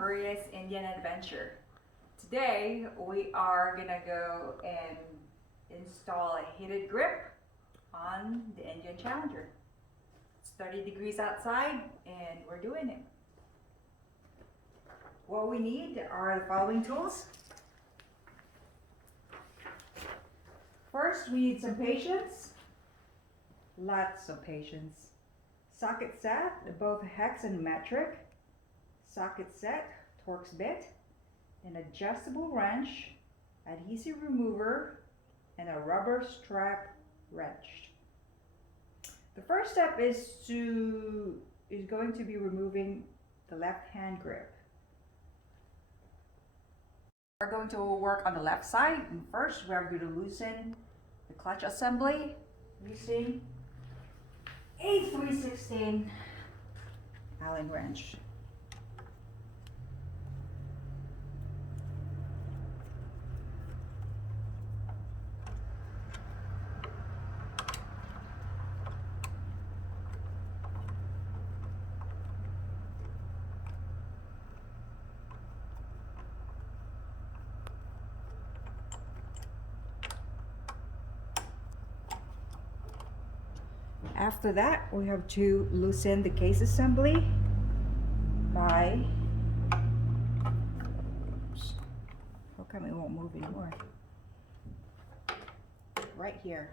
Maria's Indian Adventure. Today we are gonna go and install a heated grip on the Indian Challenger. It's 30 degrees outside and we're doing it. What we need are the following tools. First, we need some patience. Lots of patience. Socket set, both hex and metric. Socket set, Torx bit, an adjustable wrench, adhesive remover, and a rubber strap wrench. The first step is going to be removing the left hand grip. We're going to work on the left side, and first we're going to loosen the clutch assembly using a 3/16 Allen wrench. After that, we have to loosen the case assembly by, oops, how come it won't move anymore? Right here.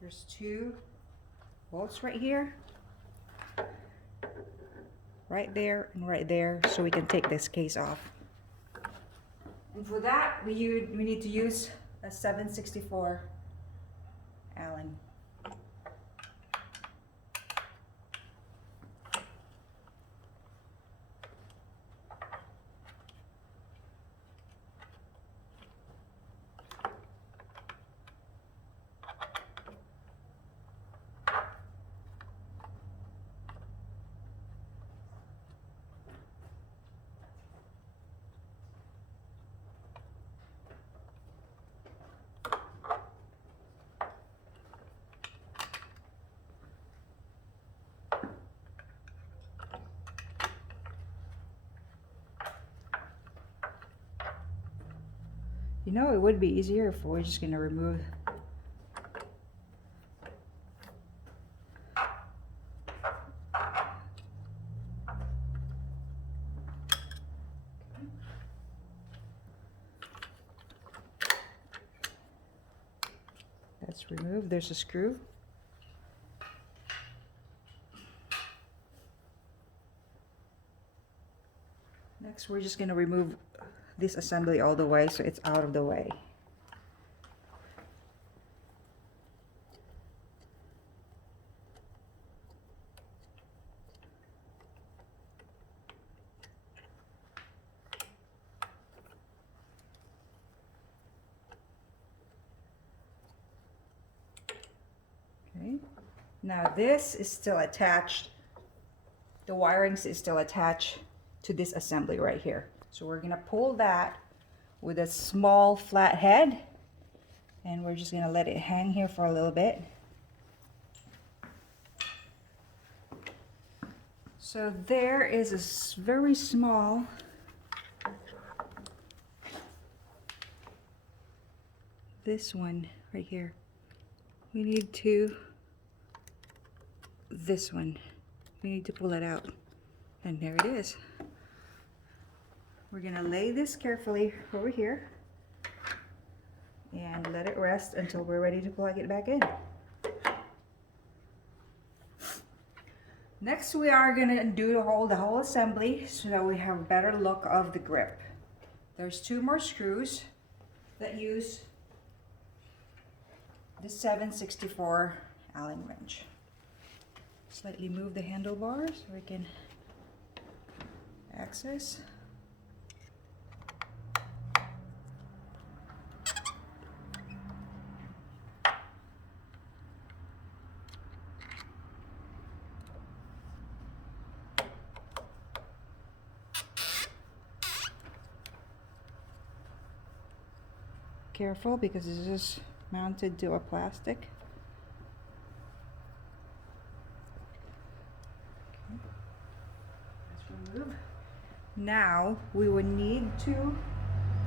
There's two bolts right here, right there, and right there, so we can take this case off. And for that, we need to use a 7/64 Allen. You know, it would be easier if we're just going to remove that's removed. There's a screw. Next, we're just going to remove this assembly all the way so it's out of the way. Okay. Now this is still attached. The wirings is still attached to this assembly right here. So we're gonna pull that with a small flat head, and we're just gonna let it hang here for a little bit. So there is a very small this one right here. We need to this one. We need to pull it out, and there it is. We're gonna lay this carefully over here and let it rest until we're ready to plug it back in. Next, we are gonna do the whole assembly so that we have a better look of the grip. There's two more screws that use the 7/64 Allen wrench. Slightly move the handlebars so we can access. Careful because this is mounted to a plastic. Okay. Let's remove. Now we will need to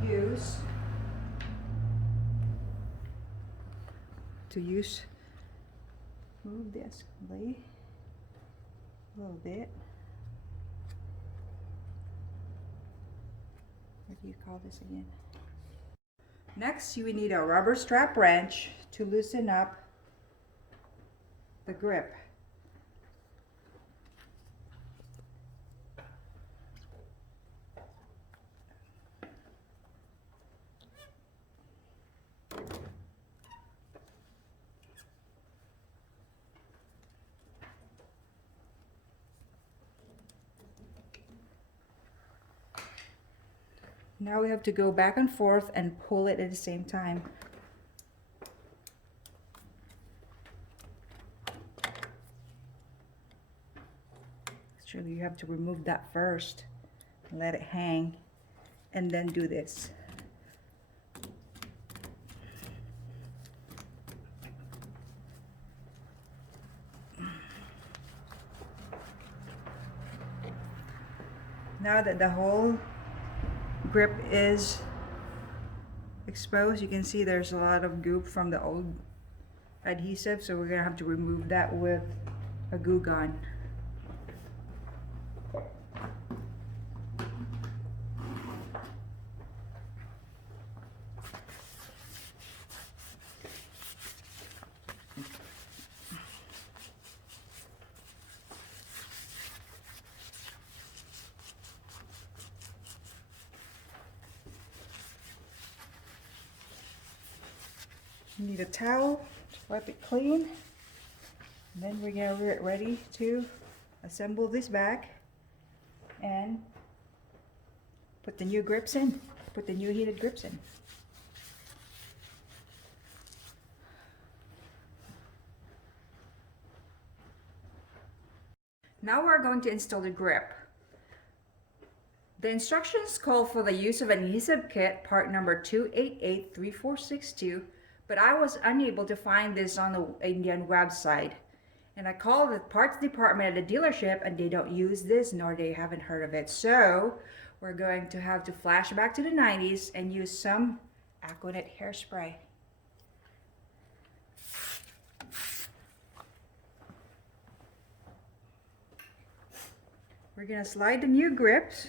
use move this a little bit. What do you call this again? Next, you will need a rubber strap wrench to loosen up the grip. Now we have to go back and forth and pull it at the same time. Actually, you have to remove that first and let it hang, and then do this. Now that the whole grip is exposed, you can see there's a lot of goop from the old adhesive, so we're gonna have to remove that with a glue gun. You need a towel to wipe it clean. And then we're gonna get ready to assemble this back and put the new grips in, put the new heated grips in. Now we're going to install the grip. The instructions call for the use of an adhesive kit, part number 2883462, but I was unable to find this on the Indian website. And I called the parts department at the dealership and they don't use this, nor they haven't heard of it. So we're going to have to flash back to the 90s and use some Aquanet hairspray. We're gonna slide the new grips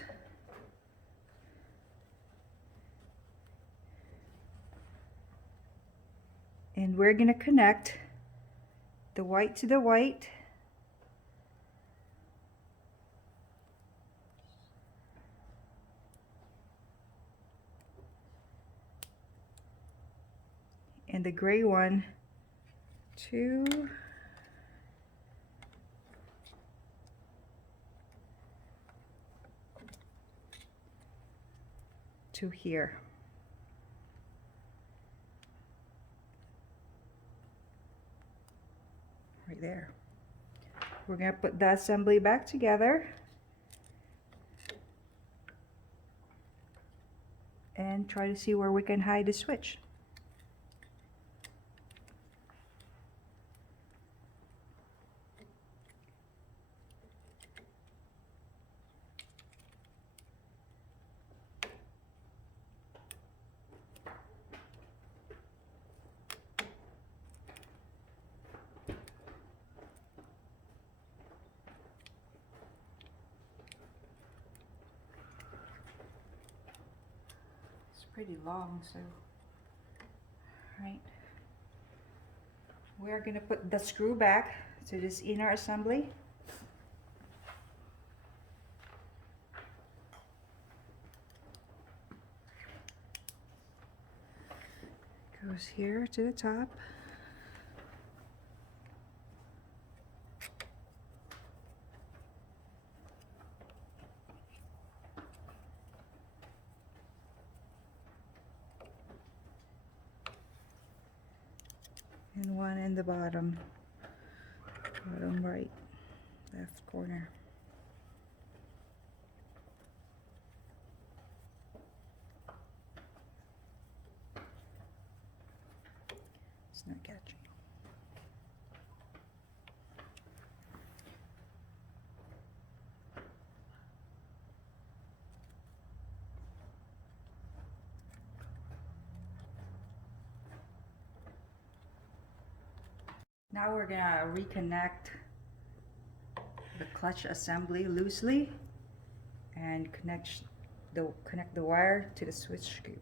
and we're going to connect the white to the white, and the gray one to here. Right there. We're going to put the assembly back together and try to see where we can hide the switch. Pretty long, so right. We're going to put the screw back to this inner assembly. Goes here to the top. And one in the bottom right, left corner. It's not catching. Now we're gonna reconnect the clutch assembly loosely and connect the wire to the switch cube.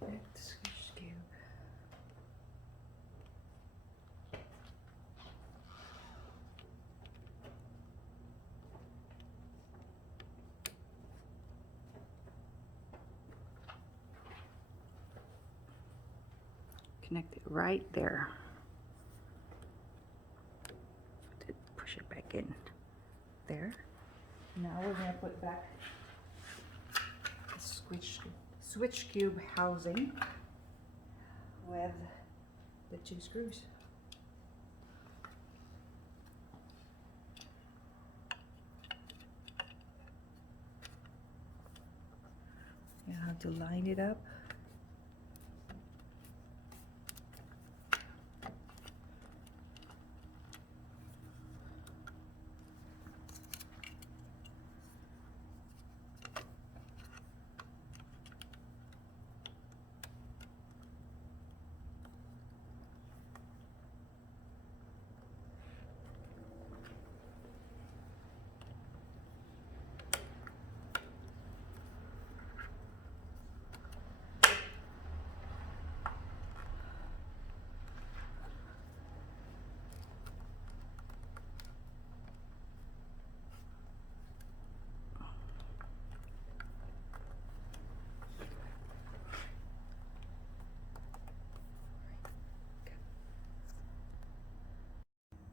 Connect the switch cube. Connect it right there. Push it back in there. Now we're going to put back the switch cube housing with the 2 screws. You have to line it up.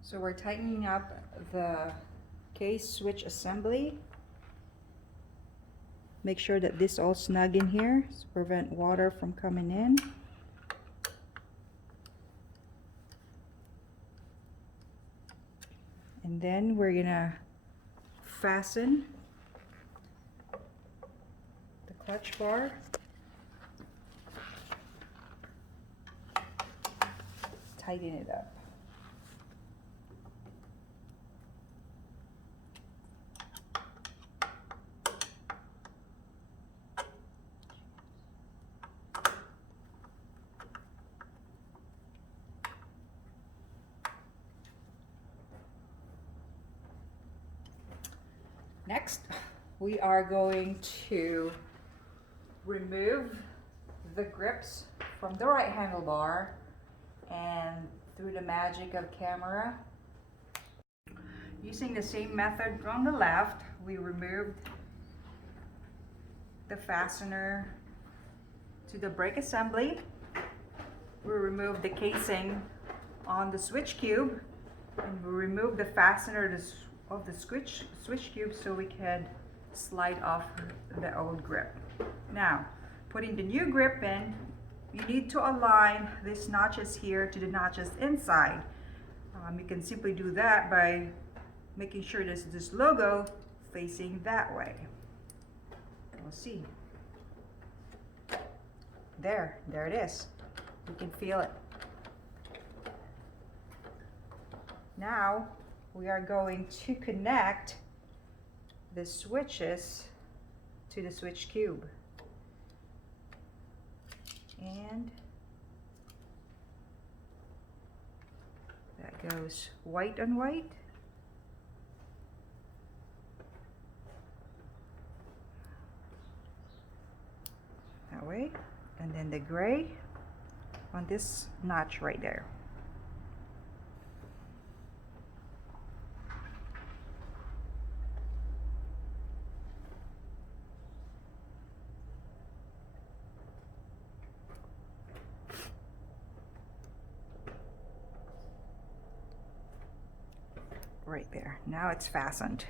So we're tightening up the case switch assembly. Make sure that this all snug in here to prevent water from coming in. And then we're gonna fasten the clutch bar. Tighten it up. Next, we are going to remove the grips from the right handlebar, and through the magic of camera, using the same method on the left, we removed the fastener to the brake assembly. We removed the casing on the switch cube, and we removed the fastener of the switch cube so we could slide off the old grip. Now, putting the new grip in, you need to align these notches here to the notches inside. You can simply do that by making sure this logo facing that way. We'll see. There it is. You can feel it. Now we are going to connect the switches to the switch cube. And that goes white on white. That way. And then the gray on this notch right there. Right there. Now it's fastened.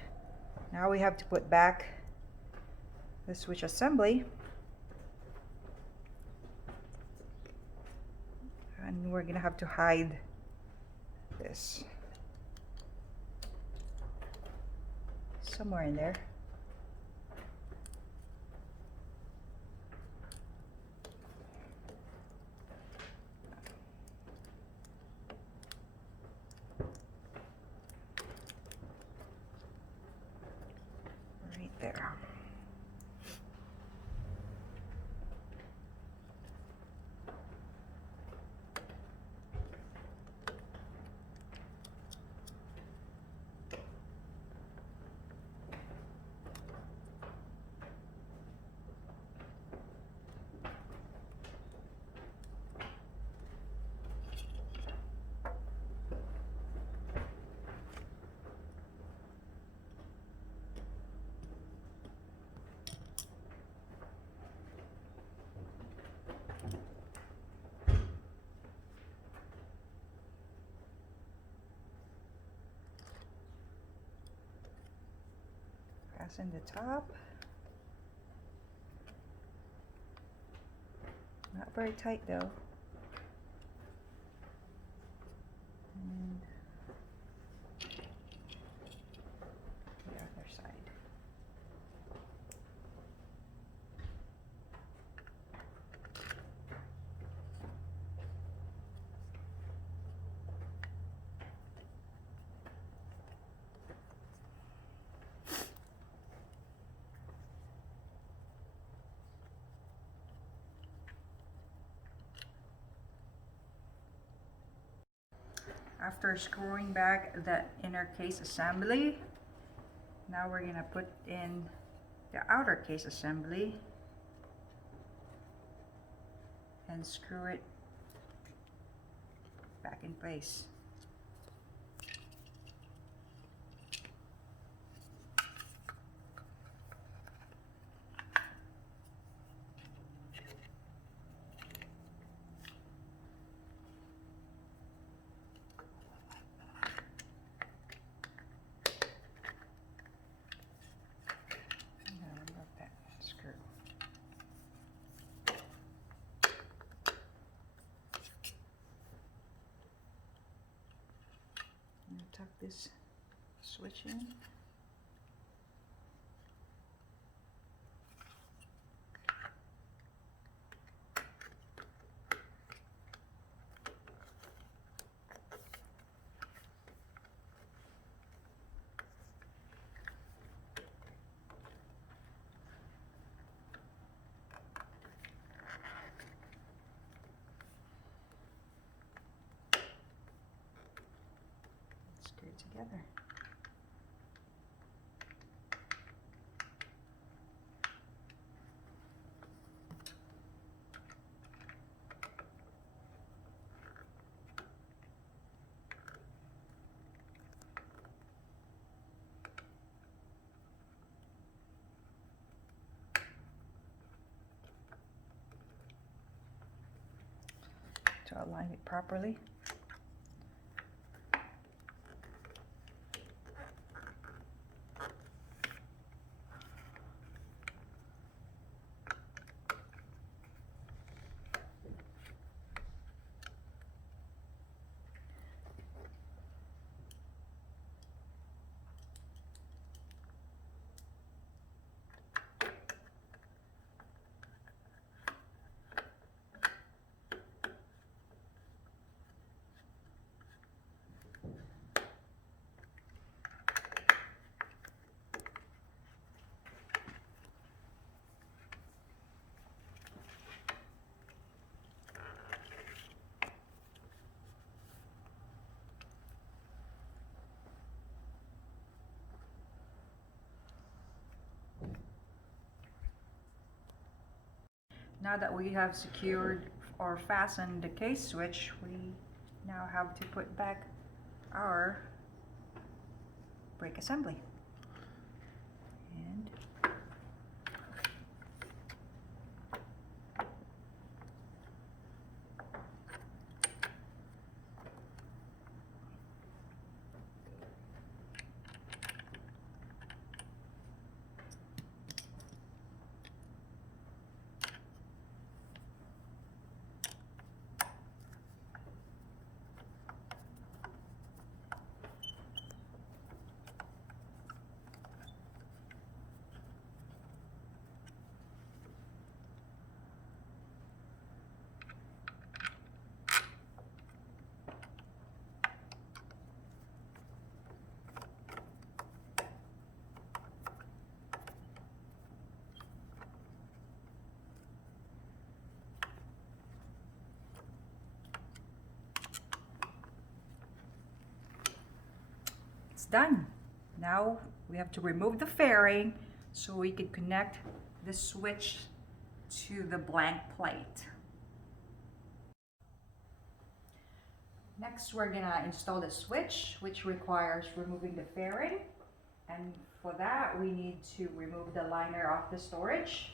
Now we have to put back the switch assembly. And we're gonna have to hide this somewhere in there. Right there. Fasten the top. Not very tight though. And the other side. After screwing back the inner case assembly, now we're gonna put in the outer case assembly and screw it back in place. Tuck this switch in. Screw it together. To align it properly. Now that we have secured or fastened the case switch, we now have to put back our brake assembly. And done. Now we have to remove the fairing so we can connect the switch to the blank plate. Next, we're gonna install the switch, which requires removing the fairing. And for that, we need to remove the liner off the storage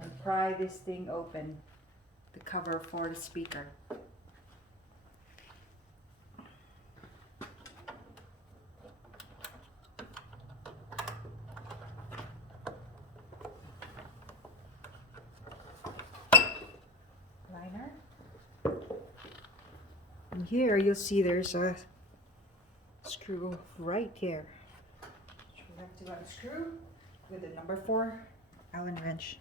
and pry this thing open, the cover for the speaker. Liner. And here you'll see there's a screw right here. So we have to unscrew with a number 4 Allen wrench.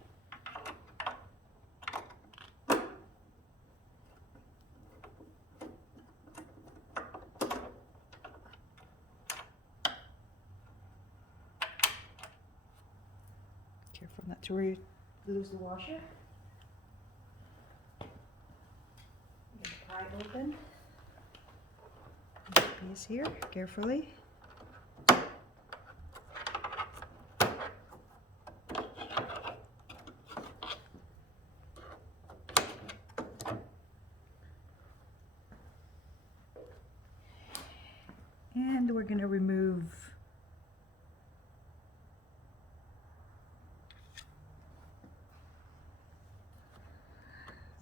Careful not to lose the washer. Get the pry open. Piece here, carefully. And we're going to remove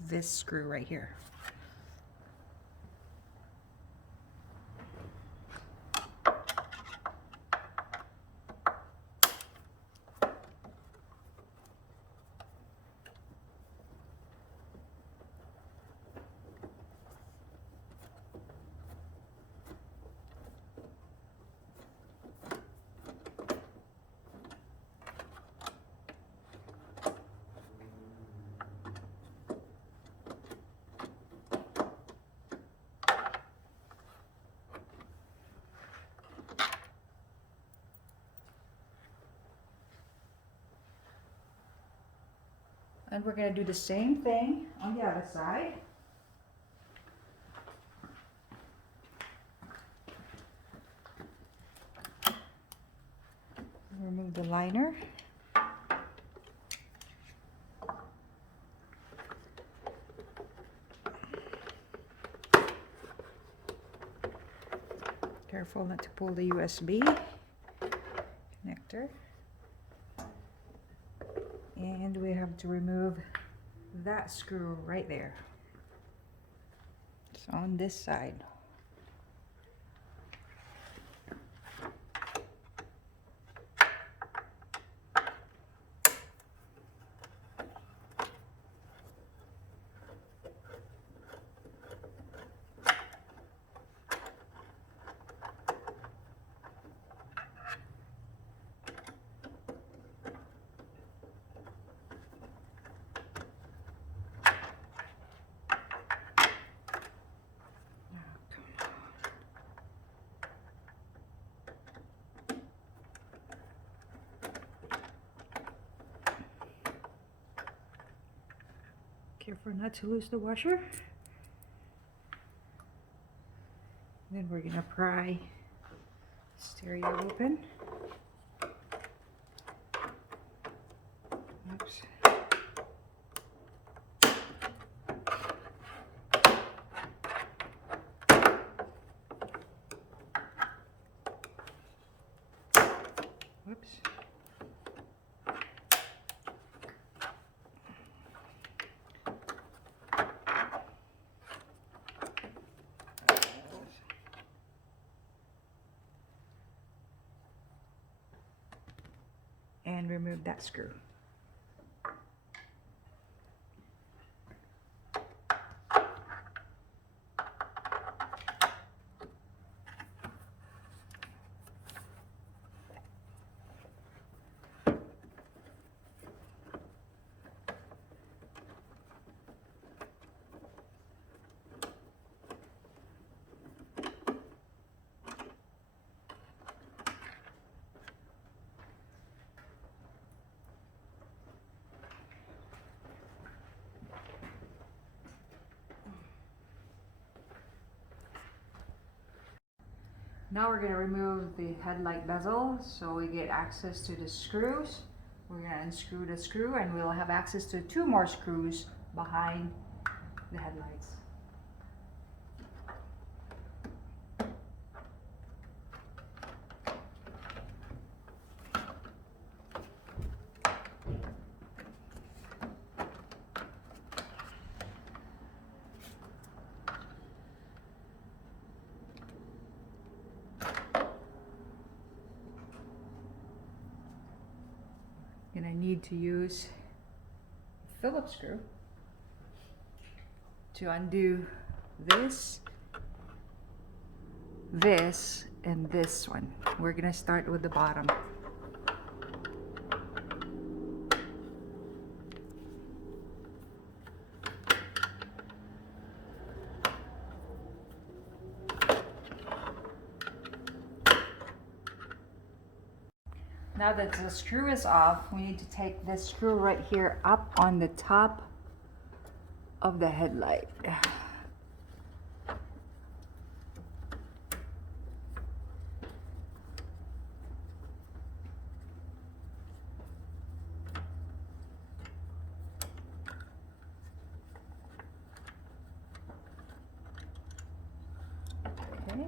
this screw right here. And we're going to do the same thing on the other side. Remove the liner. Careful not to pull the USB connector. And we have to remove that screw right there. It's on this side. Careful not to lose the washer. Then we're gonna pry the stereo open. Oops. Whoops. And remove that screw. Now we're going to remove the headlight bezel so we get access to the screws. We're going to unscrew the screw and we'll have access to 2 more screws behind the headlights. And I need to use a Phillips screw to undo this, and this one. We're gonna start with the bottom. Now that the screw is off, we need to take this screw right here up on the top of the headlight. Okay.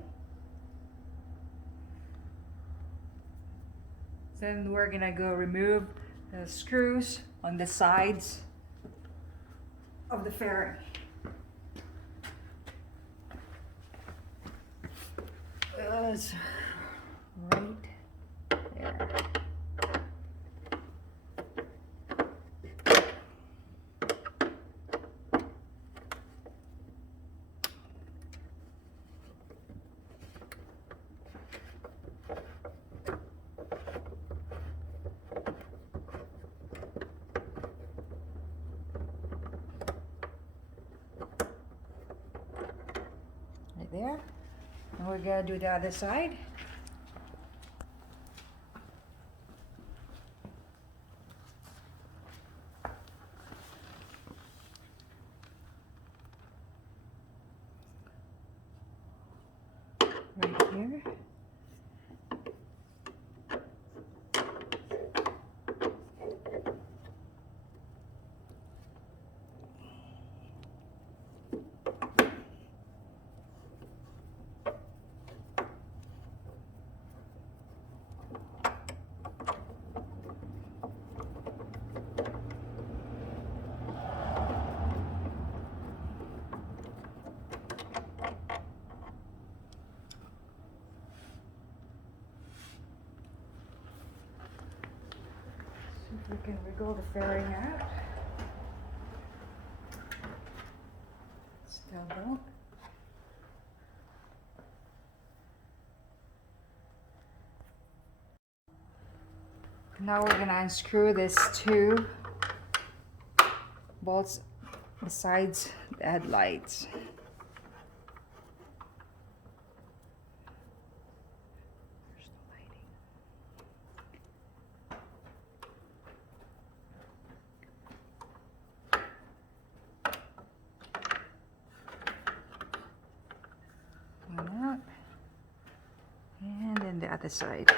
Then we're gonna go remove the screws on the sides of the fairing. It's right there. Right there. And we're gonna do the other side. Right here. We can wiggle the fairing out. Still don't. Now we're gonna unscrew this 2 bolts besides the headlights. One out, and then the other side.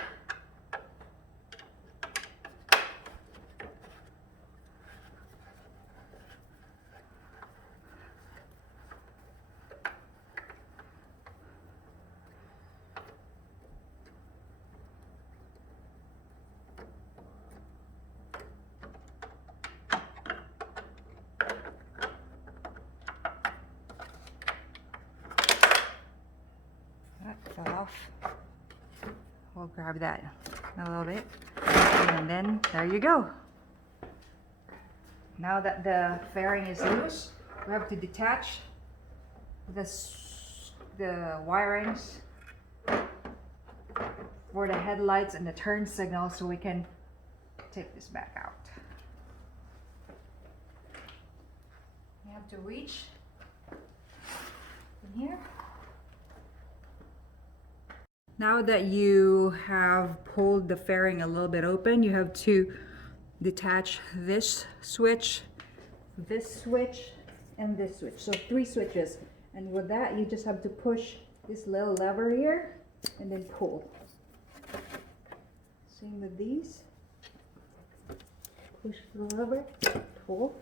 Fell off. We'll grab that a little bit, and then there you go. Now that the fairing is loose, we have to detach the wirings for the headlights and the turn signal so we can take this back out. You have to reach in here. Now that you have pulled the fairing a little bit open, you have to detach this switch, and this switch. So 3 switches. And with that, you just have to push this little lever here, and then pull. Same with these. Push the lever, pull.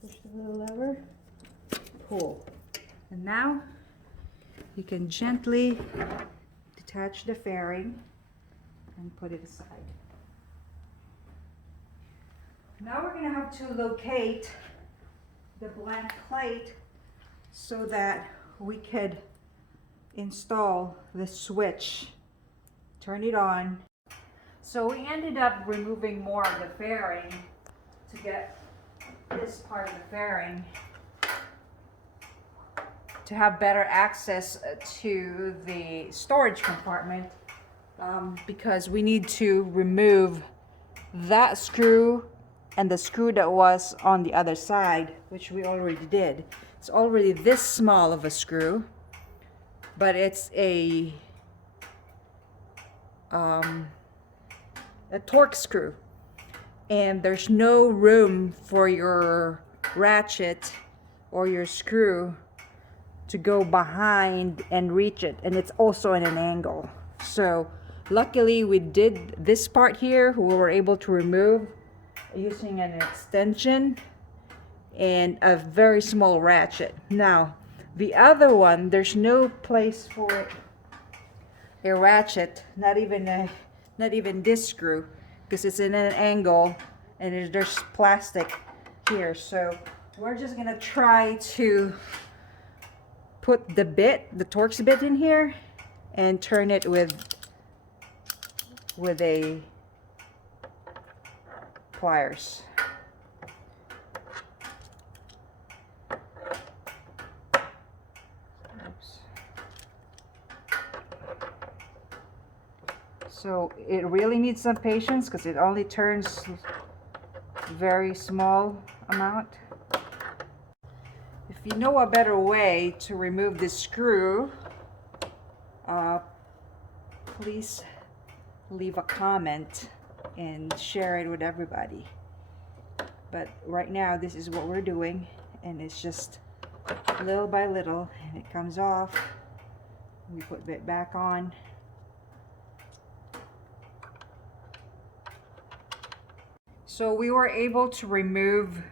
Push the little lever, pull. And now you can gently detach the fairing and put it aside. Now we're going to have to locate the blank plate so that we could install the switch. Turn it on. So we ended up removing more of the fairing to get this part of the fairing to have better access to the storage compartment, because we need to remove that screw and the screw that was on the other side, which we already did. It's already this small of a screw, but it's a torque screw, and there's no room for your ratchet or your screw to go behind and reach it, and it's also in an angle. So luckily we did this part here, we were able to remove using an extension and a very small ratchet. Now the other one, there's no place for a ratchet, not even this screw, because it's in an angle and there's plastic here. So we're just gonna try to put the Torx bit in here and turn it with a pliers. Oops. So it really needs some patience because it only turns very small amount. If you know a better way to remove this screw, please leave a comment and share it with everybody. But right now this is what we're doing, and it's just little by little, and it comes off. We put it back on. So we were able to remove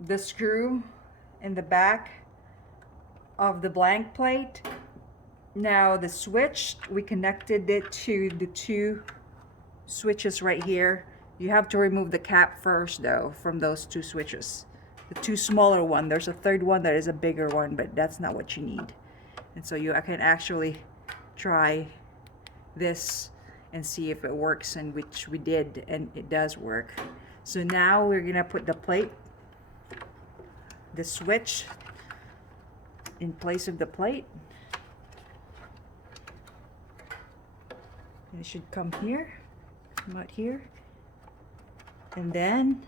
the screw in the back of the blank plate. Now the switch, we connected it to the two switches right here. You have to remove the cap first though from those two switches. The two smaller one, there's a third one that is a bigger one, but that's not what you need. And so I can actually try this and see if it works, and which we did, and it does work. So now we're gonna put the switch in place of the plate, and it should come out here, and then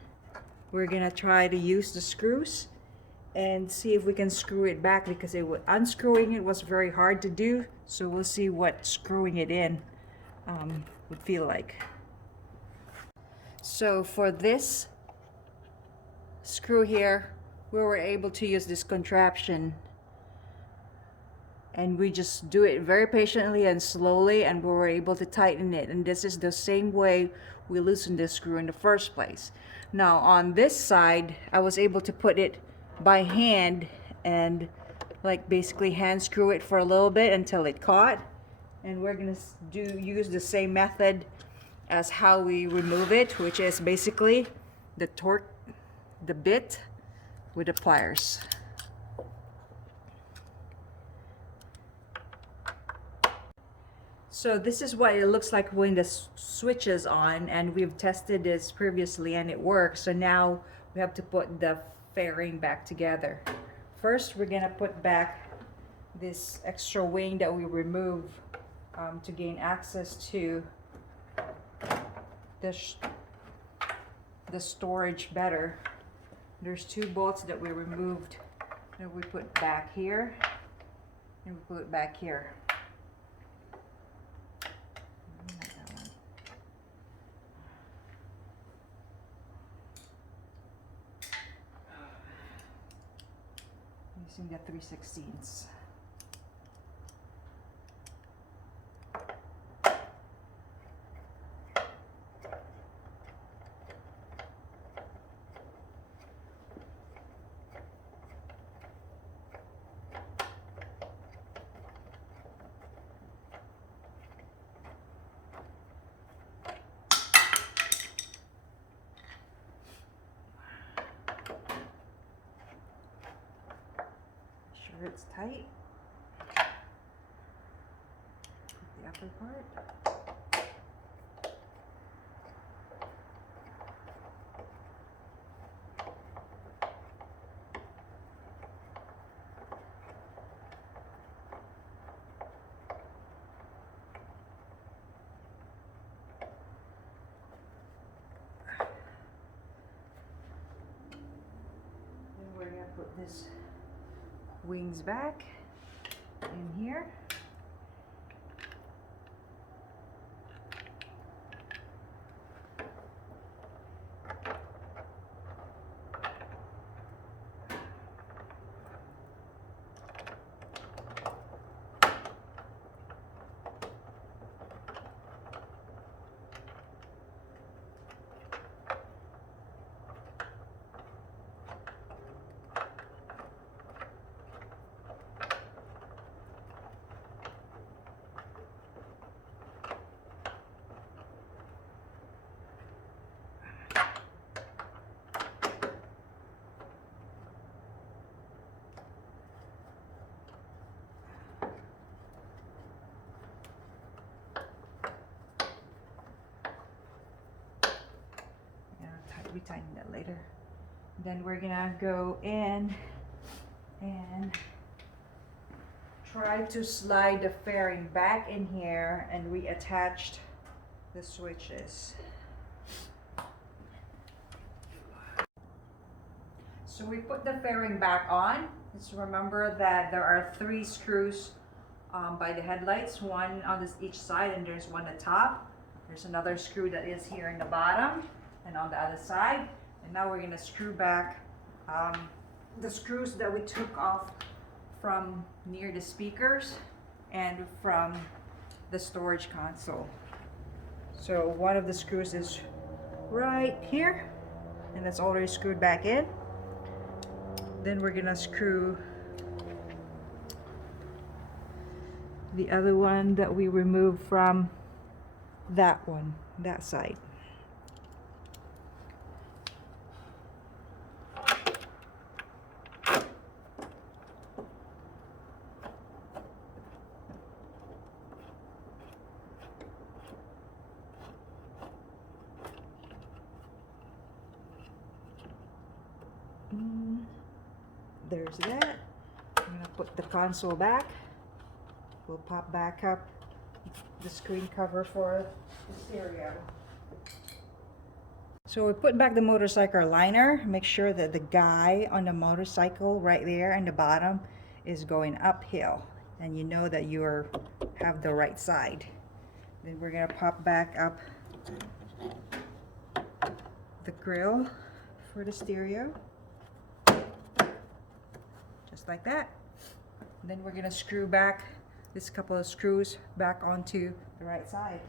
we're gonna try to use the screws and see if we can screw it back, because unscrewing it was very hard to do. So we'll see what screwing it in would feel like. So for this screw here, we were able to use this contraption, and we just do it very patiently and slowly, and we were able to tighten it. And this is the same way we loosened this screw in the first place. Now on this side, I was able to put it by hand and like basically hand screw it for a little bit until it caught. And we're gonna use the same method as how we remove it, which is basically the bit with the pliers. So this is what it looks like when the switch is on, and we've tested this previously and it works. So now we have to put the fairing back together. First, we're gonna put back this extra wing that we removed to gain access to the storage better. There's two bolts that we removed that we put back here, and we put it back here. using the 3/16. Sure it's tight. The upper part. Then we're gonna put this wings back in here. Retighten that later. Then we're gonna go in and try to slide the fairing back in here and reattach the switches. So we put the fairing back on. Just remember that there are 3 screws by the headlights, one on each side, and there's one at the top. There's another screw that is here in the bottom and on the other side. And now we're gonna screw back the screws that we took off from near the speakers and from the storage console. So one of the screws is right here, and that's already screwed back in. Then we're gonna screw the other one that we removed from that one, that side. There's that. I'm gonna put the console back. We'll pop back up the screen cover for the stereo. So we put back the motorcycle liner. Make sure that the guy on the motorcycle right there in the bottom is going uphill, and you know that you have the right side. Then we're gonna pop back up the grill for the stereo, just like that. And then we're gonna screw back this couple of screws back onto the right side.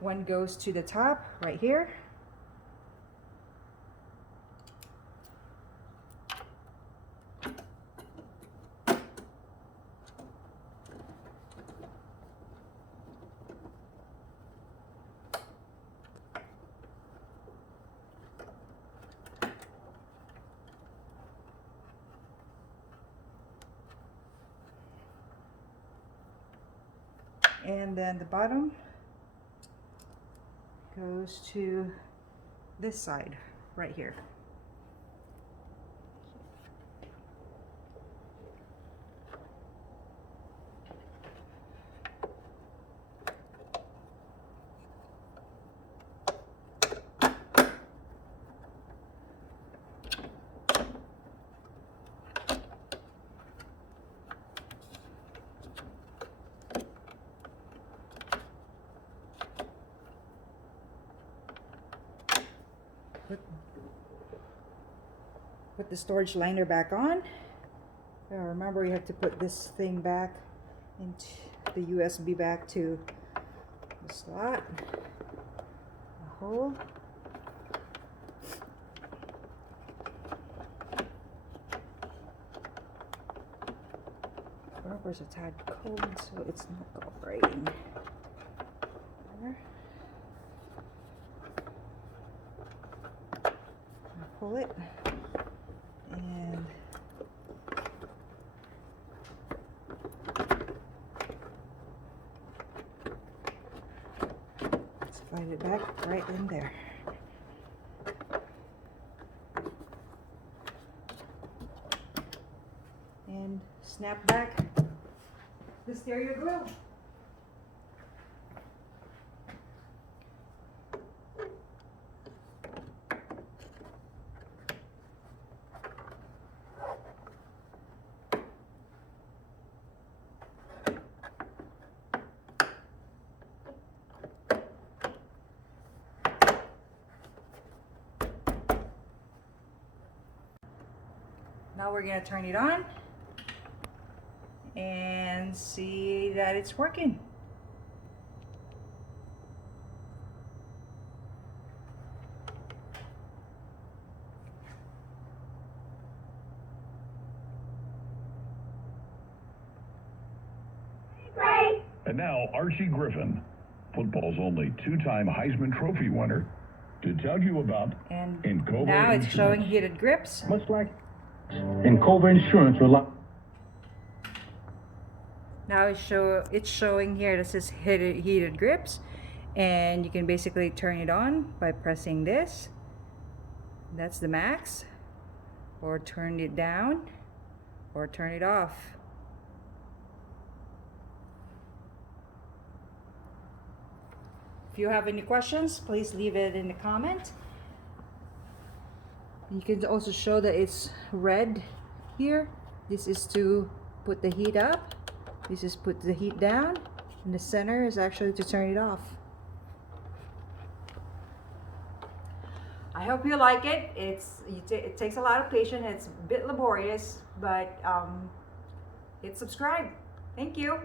One goes to the top right here. And then the bottom goes to this side right here. Put the storage liner back on. Now remember, you have to put this thing back into the USB back to the slot, the hole. The rubber's a tad cold, so it's not cooperating. There. Pull it and slide it back right in there. And snap back the stereo grill. Now we're going to turn it on and see that it's working. And now Archie Griffin, football's only two-time Heisman Trophy winner, to tell you about And Encova now it's Insurance. showing heated grips. Much like Encova Insurance Now it's showing here that says heated grips, and you can basically turn it on by pressing this. That's the max, or turn it down, or turn it off. If you have any questions, please leave it in the comment. You can also show that it's red here. This is to put the heat up. This is put the heat down. And the center is actually to turn it off. I hope you like it. It takes a lot of patience. It's a bit laborious, but hit subscribe. Thank you.